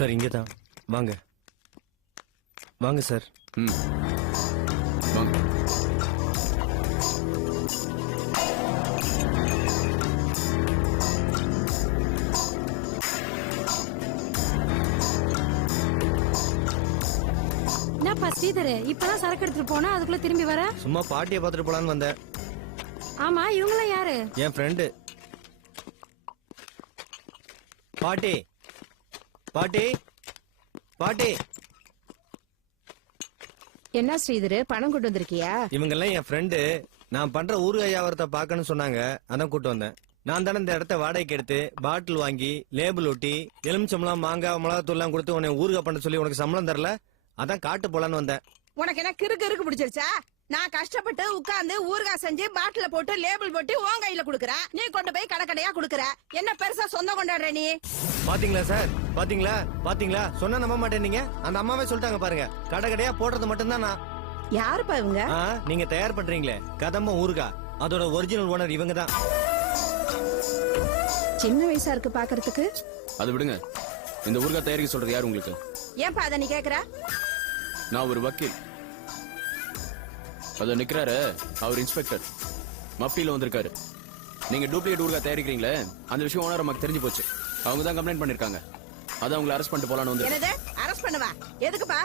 Sir இங்கே தான். வாங்க வாங்க சார். வாங்க. என்னப்பா ஸ்ரீதர், இப்பதான் சரக்கு எடுத்துட்டு போனா அதுக்குள்ள திரும்பி வர? சும்மா பாட்டியை பார்த்துட்டு போலான்னு வந்தேன். ஆமா, இவங்களாம் யாரு? என் ஃப்ரெண்டு. பாட்டி பாட்டி பாட்டி. என்ன ஸ்ரீதர், பணம் கொண்டு வந்திருக்கியா? இவங்கெல்லாம் என் ஃப்ரெண்டு. நான் பண்ற ஊறுகாய் வியாபாரத்தை பார்க்கணும்னு சொன்னாங்க, அதான் கூட்டு வந்தேன். நான் தானே இந்த இடத்த வாடகைக்கு எடுத்து பாட்டில் வாங்கி லேபிள் ஒட்டி எலுமிச்சம்பளம் மாங்காய் மிளகாத்தூள்லாம் கொடுத்து உன்னை ஊறுகாய் பண்ண சொல்லி உனக்கு சம்பளம் தரல, அதான் காட்டு போலான்னு வந்தேன். உனக்கு என்ன கிறுக்கு பிடிச்சிருச்சா? நான் கஷ்டப்பட்டு உட்கார்ந்து ஊறுகாய் செஞ்சு பாட்டில போட்டு லேபிள் போட்டு உன் கையில குடுக்கறேன், நீ கொண்டு போய் கடைக்கடையா குடுக்கற. என்ன பெருசா சொந்தம் கொண்டாடுற நீ? பாத்தீங்களா சார், பாத்தீங்களா பாத்தீங்களா, சொன்னா நம்ப மாட்டேன்னீங்க. அந்த அம்மாவே சொல்லிட்டாங்க பாருங்க, கடைக்கடையா போடுறது மட்டும்தான் நான். யாருப்பா இவங்க? நீங்க தயார் பண்றீங்களே கதம்பம் ஊறுகாய், அதோட ஒரிஜினல் ஓனர் இவங்க தான். சின்ன வயசா இருக்கு பாக்குறதுக்கு. அது விடுங்க, இந்த ஊறுகாய் தயாரிக்க சொல்றது யாரு உங்களுக்கு? ஏன்பா அத நீ கேக்குற? நான் ஒரு வக்கீல். அத நிக்கிறாரு, அவர் இன்ஸ்பெக்டர். மஃப்டில வந்திருக்காரு. நீங்க டூப்ளிகேட் ஊறுகாய் தயாரிக்கிறீங்களே, அந்த விஷயம் ஓனர் நமக்கு தெரிஞ்சு போச்சு. அவங்க தான் கம்ப்ளைண்ட் பண்ணிருக்காங்க. அதான் உங்களை அரெஸ்ட் பண்ணிட்டு போலான்னு வந்து. என்னது அரெஸ்ட் பண்ணுவா? எதுக்குப்பா?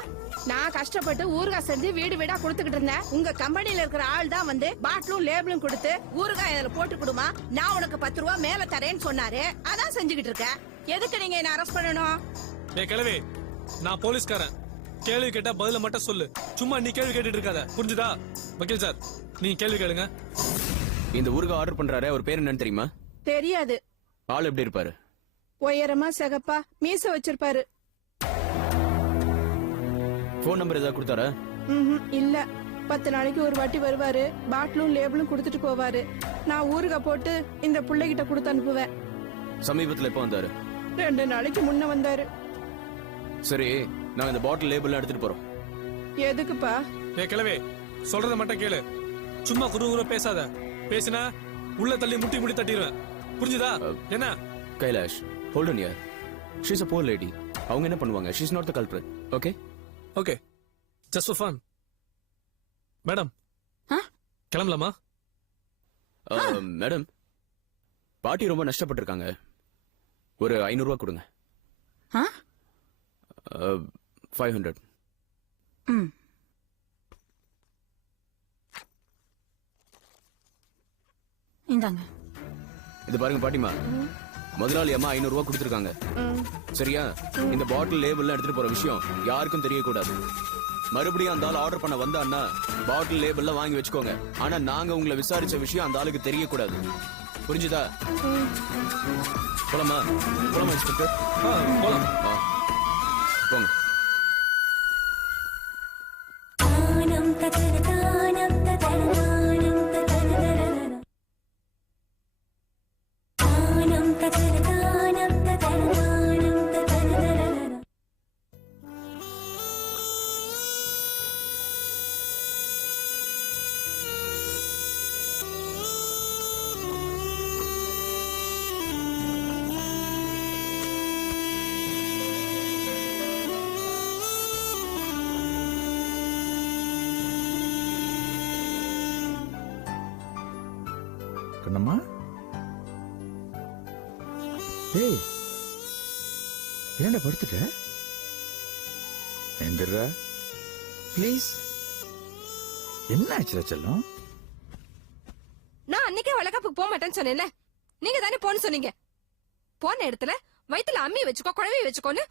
நான் கஷ்டப்பட்டு ஊறுகாய் செஞ்சு வீடு வீடா கொடுத்துக்கிட்டு இருந்தேன். உங்க கம்பெனில இருக்கிற ஆள் தான் வந்து பாட்டிலும் லேபிளும் கொடுத்து ஊறுகாய் அதுல போட்டு கொடுமா, நான் உனக்கு 10 ரூபா மேல தரேன்னு சொன்னாரு. அதான் செஞ்சுக்கிட்டு இருக்க. எதுக்கு நீங்க என்ன அரெஸ்ட் பண்ணணும்? டேய் கிழவி, நான் போலீஸ்காரன். கேள்வி கேட்டா பதில மட்டும் சொல்லு, சும்மா நீ கேள்வி கேட்டுட்டு இருக்காத, புரிஞ்சுதா? வக்கீல் சார், நீங்க கேள்வி கேளுங்க. இந்த ஊறுகாய் ஆர்டர் பண்றாரு, அவர் பேர் என்னன்னு தெரியுமா? தெரியாது. ஆள் எப்படி இருப்பாரு? உயரமா சிகப்பா மீச வச்சிருப்பாரு. போன் நம்பர் ஏதாவது கொடுத்தாரா? இல்ல. 10 நாளைக்கு ஒரு வாட்டி வருவாரு, பாட்டிலும் லேபிளும் கொடுத்துட்டு போவாரு. நான் ஊறுகாய் போட்டு இந்த பிள்ளைகிட்ட கொடுத்து அனுப்புவேன். சமீபத்துல எப்ப வந்தாரு? 2 நாளைக்கு முன்ன வந்தாரு. சரி, நாங்க இந்த பாட்டில் லேபிள் எடுத்துட்டு போறோம். எதுக்குப்பா? டேய் கிழவி, சொல்றத மட்டும் கேளு, சும்மா குறுகுற பேசாத. பேசினா உள்ள தள்ளி முட்டி முடி தட்டிடுவேன், புரிஞ்சுதா? என்ன? Kailash, hold on here. She's a poor lady. அவங்க என்ன பண்ணுவாங்க? She's not the culprit. Okay? Okay. Just for fun. Madam, கிளம்பலாமா? மேடம், பாட்டி ரொம்ப நஷ்டப்பட்டிருக்காங்க. ஒரு 500 ரூபாய் கொடுங்க. 500. இந்தாங்க. இது பாருங்க பாட்டிமா, முதலாளி அம்மா 500 ரூபாய் கொடுத்திருக்காங்க. சரியா? இந்த பாட்டில் லேபிள் எடுத்துட்டு போற விஷயம் யாருக்கும் தெரியக்கூடாது. மறுபடியும் அந்த ஆள் ஆர்டர் பண்ண வந்தான்னா பாட்டில் லேபிள்ல வாங்கி வச்சுக்கோங்க. ஆனா நாங்க உங்களை விசாரிச்ச விஷயம் அந்த ஆளுக்கு தெரியக்கூடாது. புரிஞ்சுதா? போலாமா? போலாமா இன்ஸ்பெக்டர்? போலாம். போங்க. கண்ணம்மா, ஏய் ஏன்டா படுத்துட்ட? எந்திரா ப்ளீஸ். என்ன ஆச்சுடா செல்லம்? நான் அன்னைக்கே வளகாப்புக்கு போக மாட்டேன்னு சொன்னேன்ல, நீங்க தானே போன்னு சொன்னீங்க. போன இடத்துல வயித்துல அம்மி வச்சுக்கோ குழவி வச்சுக்கோன்னு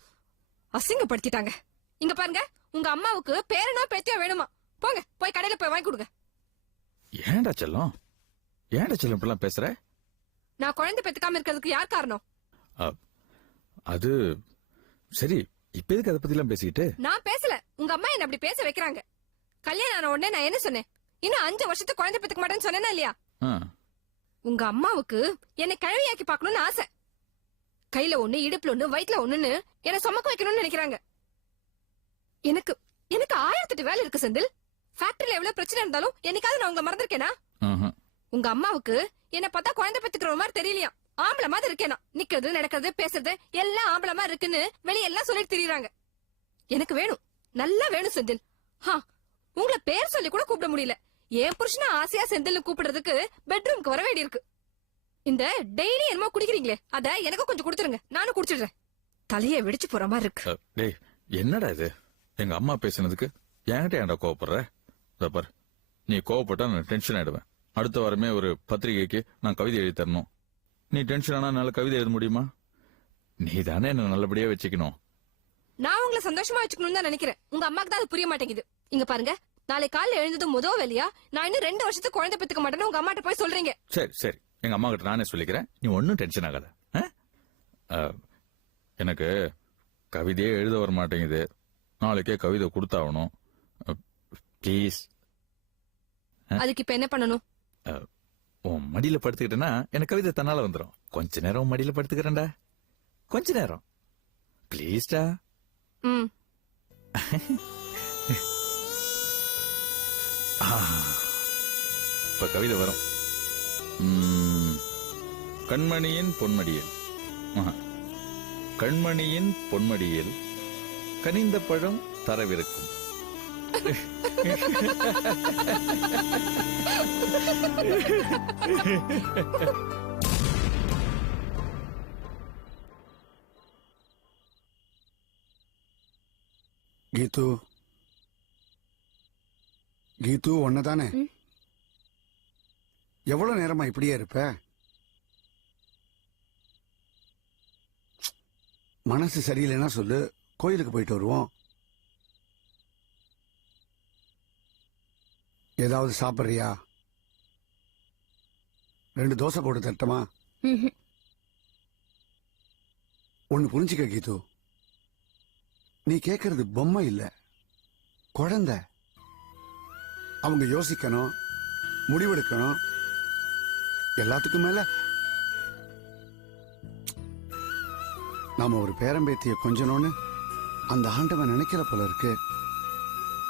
அசிங்கப்படுத்திட்டாங்க. இங்க பாருங்க, உங்க அம்மாவுக்கு பேரனோ பேத்தியோ வேணுமா? போங்க, போய் கடையில போய் வாங்கி கொடுங்க. ஏன்டா செல்லம், ஏன்டா செல்லம் இப்பெல்லாம் பேசுற? நான் குழந்தை பெத்துக்காம இருக்கிறதுக்கு யார் காரணம்? அது சரி, இப்ப எதுக்கு அதை பத்தி எல்லாம் பேசிக்கிட்டு? நான் பேசல, உங்க அம்மா என்ன அப்படி பேச வைக்கிறாங்க. கல்யாணம் ஆன உடனே நான் என்ன சொன்னேன்? இன்னும் 5 வருஷத்துக்கு குழந்தை பெத்துக்க மாட்டேன்னு சொன்னேனா இல்லையா? உங்க அம்மாவுக்கு என்னை கழுவியாக்கி பாக்கணும்னு ஆசை. கையில ஒண்ணு, இடுப்புல ஒண்ணு, வயிற்றுல ஒண்ணுன்னு என்ன சுமக்க வைக்கணும்னு நினைக்கிறாங்க. எனக்கு எனக்கு 1008 வேலை இருக்கு செந்தில். ஃபேக்டரியில எவ்வளவு பிரச்சனை இருந்தாலும் என்னைக்காவது நான் உங்களை மறந்திருக்கேனா? உங்க அம்மாவுக்கு என்ன பார்த்தா குழந்தை பெத்துக்கிற மாதிரி தெரியலையா? ஆம்பளை மாதிரி இருக்கேனா, நிக்கிறது நடக்கிறது பேசுறது எல்லாம் ஆம்பளை மாதிரி இருக்குன்னு வெளியெல்லாம் சொல்லிட்டு திரியறாங்க. எனக்கு வேணும், நல்லா வேணும் செந்தில். உங்களை பேர் சொல்லி கூட கூப்பிட முடியல. என் புருஷனா ஆசையா செந்தில் கூப்பிடுறதுக்கு பெட்ரூம்க்கு வர வேண்டி இருக்கு. இந்த டெய்லி என்னமோ குடிக்கிறீங்களே, அத எனக்கு கொஞ்சம் கொடுத்துருங்க, நானும் குடிச்சிடுறேன். தலையை வெடிச்சு போற மாதிரி இருக்கு. டேய் என்னடா இது, எங்க அம்மா பேசுனதுக்கு என்கிட்ட ஏன்டா கோவப்படுற? இதோ பாரு, நீ கோவப்பட்டா நான் டென்ஷன் ஆயிடுவேன். அடுத்த வாரமே ஒரு பத்திரிகைக்கு நான் கவிதை எழுதி தரணும். நீ டென்ஷன் ஆனா என்னால கவிதை எழுத முடியுமா? நீ தானே என்ன நல்லபடியா வச்சுக்கணும். நான் உங்களை சந்தோஷமா வச்சுக்கணும்னு தான் நினைக்கிறேன். உங்க அம்மாக்கு தான் அது புரிய மாட்டேங்குது. இங்க பாருங்க, நாளை காலைல எழுந்தது முதல் வேலையா நான் இன்னும் 2 வருஷத்துக்கு குழந்தை பெத்துக்க மாட்டேன்னு உங்க அம்மாட்ட போய் சொல்றீங்க. சரி சரி, எங்க அம்மா கிட்ட நானே சொல்லிக்கிறேன். நீ ஒன்னும் டென்ஷன் ஆகாத. எனக்கு கவிதையே எழுத வர மாட்டேங்குது. நாளைக்கே கவிதை கொடுத்தாகணும். ப்ளீஸ். அதுக்கு இப்ப என்ன பண்ணணும்? உன் மடியில படுத்துக்கிட்டேன்னா எனக்கு கவிதை தன்னால வந்துடும். கொஞ்ச நேரம் உன் மடியில படுத்துக்கிறேன்டா, கொஞ்ச நேரம் ப்ளீஸ்டா. இப்ப கவிதை வரும். கண்மணியின் பொன்மடியில், கண்மணியின் பொன்மடியில் கனிந்த பழம் தரவிருக்கும். கீது, கீது ஒன்னதானே? எவ்வளவு நேரமா இப்படியே இருப்ப? மனசு சரியில்லைன்னா சொல்லு, கோயிலுக்கு போயிட்டு வருவோம். ஏதாவது சாப்பிடுறியா? 2 தோசை போட்டு தரட்டுமா? ஒன்னு புரிஞ்சுக்க கீது, நீ கேக்குறது பொம்மை இல்ல, குழந்தை. அவங்க யோசிக்கணும், முடிவெடுக்கணும். எல்லாத்துக்கும் மேல நாம ஒரு பேரம்பேத்திய கொஞ்சணும்னு அந்த ஆண்டவன் நினைக்கிற போல இருக்கு.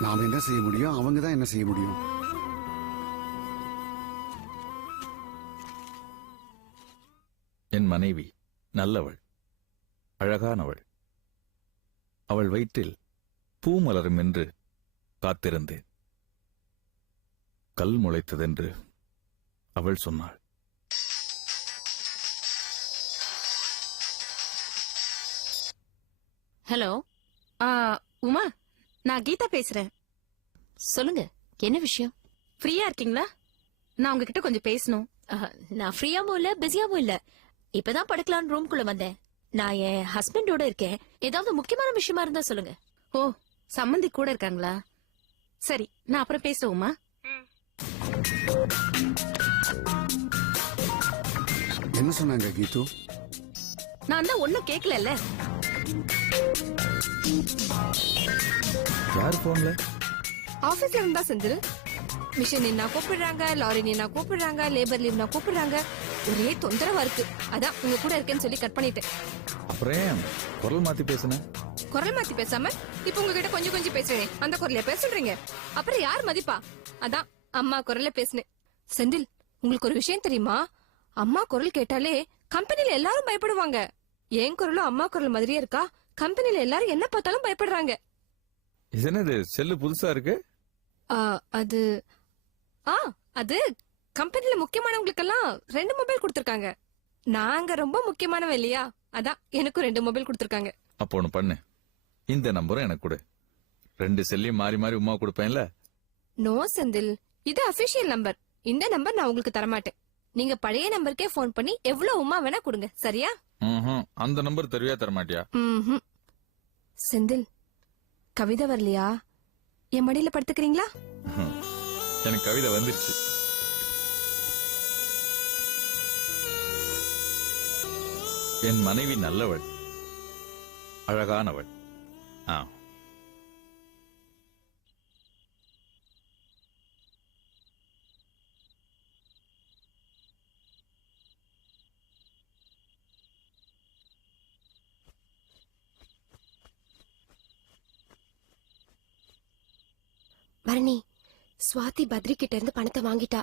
நாம என்ன செய்ய முடியும், அவங்க தான் என்ன செய்ய முடியும். என் மனைவி நல்லவள், அழகானவள். அவள் வயிற்றில் பூ மலரும் என்று காத்திருந்தேன். கல் முளைத்ததென்று அவள் சொன்னாள். ஹலோ, உமா, நான் கீதா பேசுறேன். சொல்லுங்க, என்ன விஷயம்? ஃப்ரீயா இருக்கீங்களா? நான் உங்ககிட்ட கொஞ்சம் பேசணும். நான் ஃப்ரீயாவும் இல்ல பிஸியாவும் இல்ல. இப்பதான் படுக்கலான்னு ரூம்குள்ள வந்தேன். நான் என் ஹஸ்பண்டோட இருக்கேன். ஏதாவது முக்கியமான விஷயமா இருந்தா சொல்லுங்க. ஓ, சம்மந்தி கூட இருக்காங்களா? சரி, நான் அப்புறம் பேசுறேன் உமா. என்ன சொன்னாங்க கீது? நான் தான் ஒன்னும் கேட்கல. யார் போன்ல? ஆபீஸ்ல இருந்தா செந்தில். மிஷின் என்ன கூப்பிடுறாங்க, லாரி என்ன கூப்பிடுறாங்க, லேபர் லீவ்னா கூப்பிடுறாங்க. ஒரே தொந்தரவா இருக்கு. அதான் உங்க கூட இருக்கேன்னு சொல்லி கட் பண்ணிட்டேன். அப்புறம் குரல் மாத்தி பேசுன? குரல் மாத்தி பேசாம இப்ப உங்ககிட்ட கொஞ்சம் கொஞ்சம் பேசுறேன், அந்த குரல்ல பேச சொல்றீங்க. அப்புறம் யார் மதிப்பா? அதான் அம்மா குரல்ல பேசினேன். செந்தில், உங்களுக்கு ஒரு விஷயம் தெரியுமா? அம்மா குரல் கேட்டாலே கம்பெனில எல்லாரும் பயப்படுவாங்க. என் குரலும் அம்மா குரல் மாதிரியே இருக்கா. கம்பெனில எல்லாரும் என்ன பார்த்தாலும் பயப்படுறாங்க. இது என்னது, செல்லு புதுசா இருக்கு? அது அது கம்பெனில முக்கியமானவங்களுக்கெல்லாம் 2 மொபைல் கொடுத்திருக்காங்க. நாங்க ரொம்ப முக்கியமானவன் இல்லையா, அதான் எனக்கும் 2 மொபைல் கொடுத்திருக்காங்க. அப்போ ஒண்ணு பண்ணு, இந்த நம்பரும் எனக்கு கொடு. 2 செல்லையும் மாறி மாறி உமா கொடுப்பேன்ல. நோ செந்தில், இது அபிஷியல் நம்பர். இந்த நம்பர் நான் உங்களுக்கு தரமாட்டேன். நீங்க பழைய நம்பருக்கே போன் பண்ணி எவ்வளவு உமா வேணா கொடுங்க, சரியா? அந்த நம்பர் தருவியா தரமாட்டியா? செந்தில், கவிதை வரலையா? என் மடியில படுத்துக்கிறீங்களா? எனக்கு கவிதை வந்துருச்சு. என் மனைவி நல்லவள், அழகானவள். பரணி, சுவாதி பத்ரி கிட்ட இருந்து பணத்தை வாங்கிட்டா.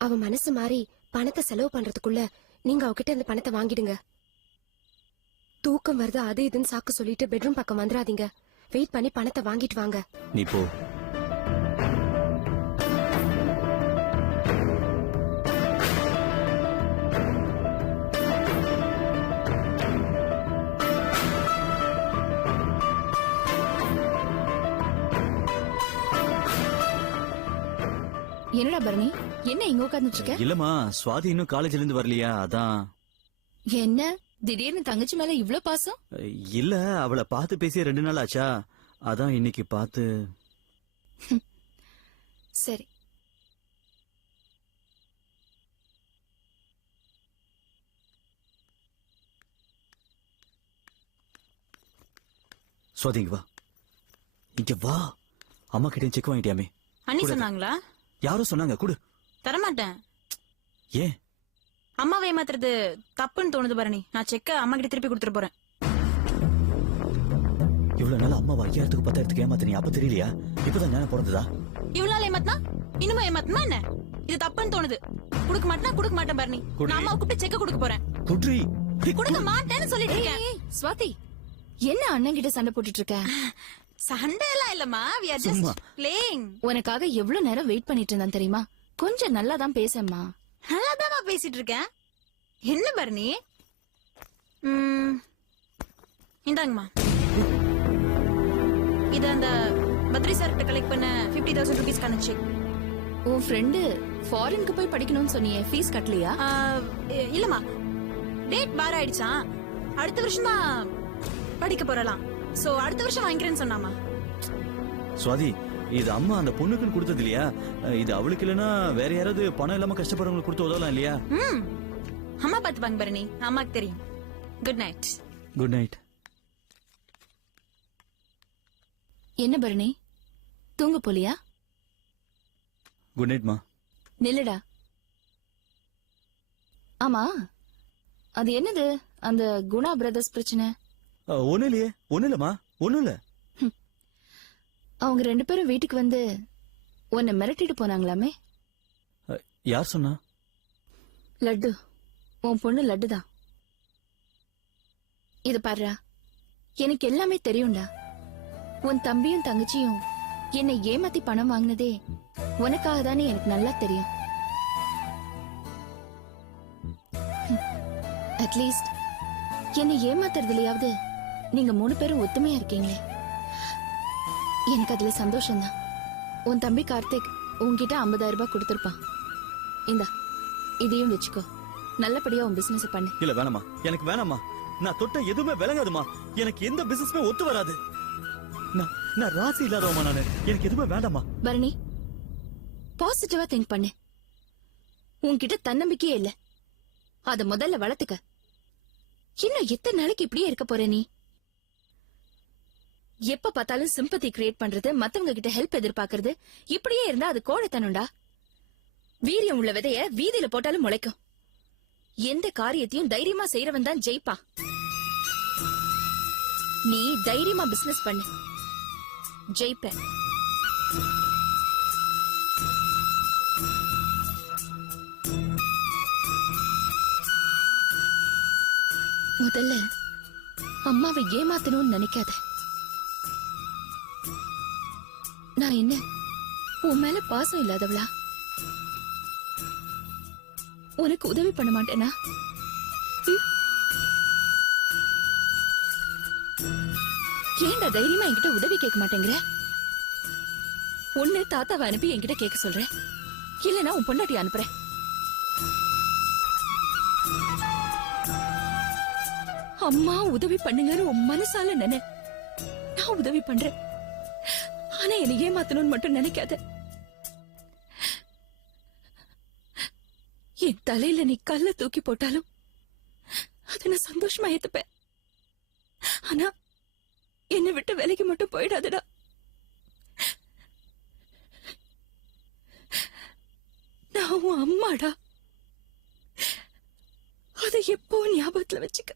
அவ மனசு மாறி பணத்தை செலவு பண்றதுக்குள்ள நீங்க அவகிட்ட இந்த பணத்தை வாங்கிடுங்க. தூக்கம் வருது அது இதுன்னு சாக்கு சொல்லிட்டு பெட்ரூம் பக்கம் வந்துடாதீங்க. வெயிட் பண்ணி பணத்தை வாங்கிட்டு வாங்க. நீ போ. என்னடா பரணி, என்ன இங்க உட்கார்ந்துட்டு இருக்க? இல்லம்மா, சுவாதி இன்னும் காலேஜ்ல இருந்து வரலையா, அதான். என்ன திடீர்னு தங்கச்சி மேல இவ்ளோ பாசம்? இல்ல, அவளை பார்த்து பேசிய 2 நாள் ஆச்சா, அதான் இன்னைக்கு பார்த்து. சரி. சுவாதி இங்க வா, இங்க வா. அம்மா கிட்ட செக் வாங்கிட்டியாமே? அண்ணி சொன்னாங்களா? யாரோ சொன்னாங்க, குடு. தரமாட்டேன். ஏன்? அம்மாவை ஏமாத்துறது தப்புன்னு தோணுது பரணி. நான் செக்க அம்மா கிட்ட திருப்பி கொடுத்துட்டு போறேன். இவ்வளவு நாள் அம்மா 5000க்கு 10,000க்கு ஏமாத்தினி, அப்ப தெரியலையா? இப்பதான் ஞானம் பிறந்ததா? இவ்வளவு நாள் ஏமாத்தினா இன்னுமா ஏமாத்தமா என்ன? இது தப்புன்னு தோணுது. கொடுக்க மாட்டேன்னா கொடுக்க மாட்டேன் பரணி. நான் அம்மாவை கூப்பிட்டு செக்க கொடுக்க போறேன். குட்ரி, கொடுக்க மாட்டேன்னு சொல்லிட்டு இருக்கேன். ஸ்வாதி, என்ன அண்ணன் கிட்ட சண்டை போட்டுட்டு இருக்க? சண்டை எல்லாம் இல்லம்மா, we are just playing. உனக்காக எவ்வளவு நேரம் வெயிட் பண்ணிட்டு இருந்தான் தெரியுமா? கொஞ்சம் நல்லா தான் பேசம்மா. நல்லாதான் பேசிட்டு இருக்கேன். என்ன பரணி? இந்தாங்கம்மா. இது அந்த பத்ரி சார் கிட்ட கலெக்ட் பண்ண 50,000 rupees செக். உன் ஃப்ரெண்டு ஃபாரினுக்கு போய் படிக்கணும்னு சொன்னியே, ஃபீஸ் கட்டலையா? இல்லம்மா, டேட் பார் ஆயிடுச்சான். அடுத்த வருஷமா படிக்க போறலாம். சோ அடுத்த வருஷம் வாங்கிக்கிறேன்னு சொன்னாமா. சுவாதி, இது அம்மா அந்த பொண்ணுக்கு கொடுத்தது இல்லையா? இது அவளுக்கு இல்லனா வேற யாராவது பணம் இல்லாம கஷ்டப்படுறவங்களுக்கு கொடுத்து உதவலாம் இல்லையா? அம்மா பாத்துப்பாங்க பரணி, அம்மாக்கு தெரியும். Good night. Good night. என்ன பரணி, தூங்க போலியா? குட் நைட்மா. நில்லுடா. ஆமா, அது என்னது அந்த குணா பிரதர்ஸ் பிரச்சனை? ஒண்ணு இல்லையே, ஒண்ணு இல்லம்மா, ஒண்ணும் இல்ல. அவங்க 2 பேரும் வீட்டுக்கு வந்து உன்னை மிரட்டிட்டு போனாங்களாமே? யார் சொன்னா? லட்டு, உன் பொண்ணு லட்டுதான். இது பாருடா, எனக்கு எல்லாமே தெரியும்டா. உன் தம்பியும் தங்கச்சியும் என்னை ஏமாத்தி பணம் வாங்கினதே உனக்காக தானே எனக்கு நல்லா தெரியும். அட்லீஸ்ட் என்னை ஏமாத்துறதுலயாவது நீங்க 3 பேரும் ஒத்துமையா இருக்கீங்களே, எனக்கு அதுல சந்தோஷம்தான். உன் தம்பி கார்த்திக் உன்கிட்ட 50,000 ரூபாய் கொடுத்திருப்பான். இந்தா, இதையும் வச்சுக்கோ. நல்லபடியா உன் பிசினஸ் பண்ணு. இல்ல வேணாமா, எனக்கு வேணாமா. நான் தொட்ட எதுவுமே விளங்காதுமா. எனக்கு எந்த பிசினஸ்மே ஒத்து வராது. நான் ராசி இல்லாதவமா நானு. எனக்கு எதுவுமே வேண்டாமா. பரணி, பாசிட்டிவா திங்க் பண்ணு. உன்கிட்ட தன்னம்பிக்கையே இல்ல, அத முதல்ல வளர்த்துக்க. இன்னும் எத்தனை நாளைக்கு இப்படியே இருக்க போற நீ? எப்ப பார்த்தாலும் சிம்பத்தி கிரியேட் பண்றது, மத்தவங்க கிட்ட ஹெல்ப் எதிர்பார்க்கறது, இப்படியே இருந்தா அது கோழைத்தனம்டா. வீரியம் உள்ள விதைய வீதியில போட்டாலும் முளைக்கும். எந்த காரியத்தையும் தைரியமா செய்யறவன் தான் ஜெயிப்பா. நீ தைரியமா பிசினஸ் பண்ணு, ஜெயிப்ப. முதல்ல அம்மாவை ஏமாத்தணும்னு நினைக்காத. நான் என்ன உன் மேல பாசம் இல்லாதவளா? உனக்கு உதவி பண்ண மாட்டேனா? ஏன்டா தைரியமா என்கிட்ட உதவி கேட்க மாட்டேங்கிற? ஒண்ணு தாத்தாவை அனுப்பி என்கிட்ட கேட்க சொல்றேன், இல்லனா உன் பொண்டாட்டி அனுப்புறேன். அம்மா உதவி பண்ணுங்கன்னு உன் மனசால நினை. நான் உதவி பண்றேன், ஆனா என்னை ஏமாத்தணும்னு மட்டும் நினைக்காத. என் தலையில நீ கல்ல தூக்கி போட்டாலும் அதை நான் சந்தோஷமா ஏத்துப்பேன். ஆனா என்னை விட்டு விலைக்கு மட்டும் போயிடாதடா. நான் உன் அம்மாடா, அதை எப்போ ஞாபகத்துல வச்சுக்க.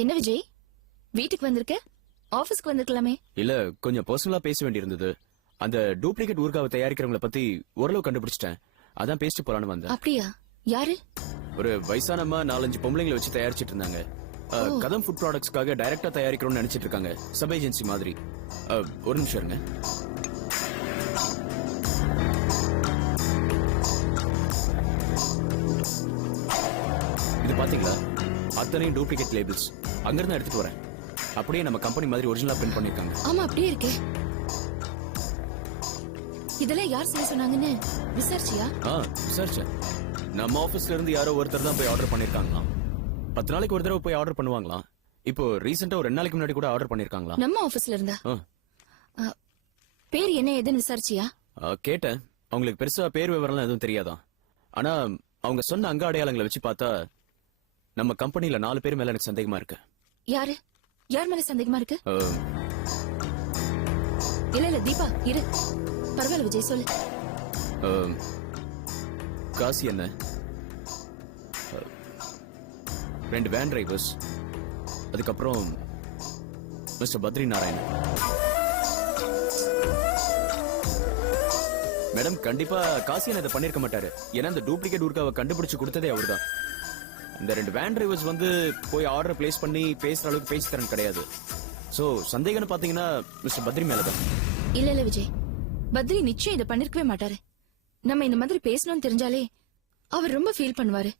என்ன விஜய் வீட்டுக்கு வந்திருக்க ஆபீஸ்க்கு வந்திருக்கலாமே. இல்ல கொஞ்சம் பர்சனலா பேச வேண்டியிருந்தது. அந்த டூப்ளிகேட் ஊர்காவை தயாரிக்கிறவங்கள பத்தி ஓரளவு கண்டுபிடிச்சிட்டேன். அதான் பேசிட்டு போலான்னு வந்தேன். அப்படியா? யாரு? ஒரு வயசானம்மா 4-5 பொம்பளைங்களை வச்சு தயாரிச்சிட்டு இருந்தாங்க. கதம் ஃபுட் ப்ராடக்ட்ஸ்க்காக டைரக்டா தயாரிக்கிறோம்னு நினைச்சிட்டு இருக்காங்க. சப் ஏஜென்சி மாதிரி. ஒரு நிமிஷம் இருங்க. இது பாத்தீங்களா? அத்தனையும் டூப்ளிகேட் லேபிள்ஸ். அங்கிருந்து எடுத்துட்டு வரேன். அப்படியே நம்ம கம்பெனி மாதிரி ஒரிஜினலா பிரிண்ட் பண்ணிருக்காங்க. ஆமா அப்படியே இருக்கே. இதெல்லாம் யார் செய்ய சொன்னாங்கன்னு விசாரிச்சியா? விசாரிச்சேன். நம்ம ஆபீஸ்ல இருந்து யாரோ ஒருத்தர் தான் போய் ஆர்டர் பண்ணிருக்காங்களாம். 10 நாளைக்கு ஒரு தடவை போய் ஆர்டர் பண்ணுவாங்களாம். இப்போ ரீசெண்டா ஒரு 2 நாளைக்கு முன்னாடி கூட ஆர்டர் பண்ணிருக்காங்களாம். நம்ம ஆபீஸ்ல இருந்தா? பேர் என்ன ஏதுன்னு விசாரிச்சியா? கேட்டேன். அவங்களுக்கு பெருசா பேர் விவரம்லாம் எதுவும் தெரியாதான். ஆனா அவங்க சொன்ன அங்க அடையாளங்களை வச்சு பார்த்தா நம்ம கம்பெனில 4 பேர் மேல எனக்கு சந்தேகமா இருக்கு. யாரு? யார் மேல சந்தேகமா இருக்கு? இல்ல தீபா இரு. பரவாயில்ல விஜய் சொல்லு. காசி என்ன, 2 வேன் டிரைவர்ஸ், அதுக்கப்புறம் மிஸ்டர் பத்ரி நாராயணன். மேடம் கண்டிப்பா காசியன் இதை பண்ணிருக்க மாட்டாரு. ஏன்னா இந்த டூப்ளிகேட் ஊர்காவை கண்டுபிடிச்சு கொடுத்ததே அவர்தான். இந்த 2 வேன் டிரைவர்ஸ் வந்து போய் ஆர்டர் பிளேஸ் பண்ணி பேசுற அளவுக்கு பேசி தரன் கிடையாது. சோ சந்தேகம்னு பாத்தீங்கன்னா மிஸ்டர் பத்ரி மேலதான். இல்ல விஜய், பத்ரி நிச்சயம் இதை பண்ணிருக்கவே மாட்டாரு. நம்ம இந்த மாதிரி பேசணும்னு தெரிஞ்சாலே அவர் ரொம்ப ஃபீல் பண்ணுவாரு.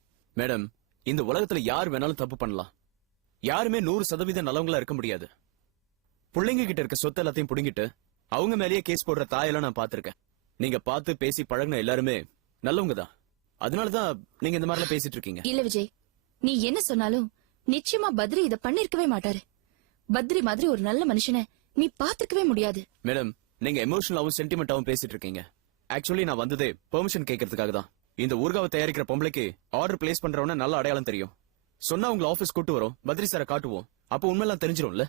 மேடம் இந்த உலகத்துல யார் வேணாலும் தப்பு பண்ணலாம். யாருமே 100% நல்லவங்களா இருக்க முடியாது. பிள்ளைங்க கிட்ட இருக்க சொத்து எல்லாத்தையும் புடுங்கிட்டு அவங்க மேலேயே கேஸ் போடுற தாயெல்லாம் நான் பாத்திருக்கேன். நீங்க பார்த்து பேசி பழகின எல்லாருமே நல்லவங்க தான். அதனாலதான் நீங்க இந்த மாதிரிலாம் பேசிட்டு இருக்கீங்க. இல்ல விஜய், நீ என்ன சொன்னாலும் நிச்சயமா பத்ரி இதை பண்ணிருக்கவே மாட்டாரு. பத்ரி மாதிரி ஒரு நல்ல மனுஷனை நீ பாத்துக்கவே முடியாது. மேடம் நீங்க எமோஷனலாவும் சென்டிமெண்டாவும் பேசிட்டு இருக்கீங்க. ஆக்சுவலி நான் வந்ததே பெர்மிஷன் கேட்கறதுக்காக தான். இந்த ஊர்காவை தயாரிக்கிற பொம்பளைக்கு ஆர்டர் பிளேஸ் பண்றவன நல்ல அடையாளம் தெரியும். சொன்னா உங்களை ஆபீஸ் கூட்டு வரும், பத்ரி சாரை காட்டுவோம். அப்போ உண்மையெல்லாம் தெரிஞ்சிடும்ல.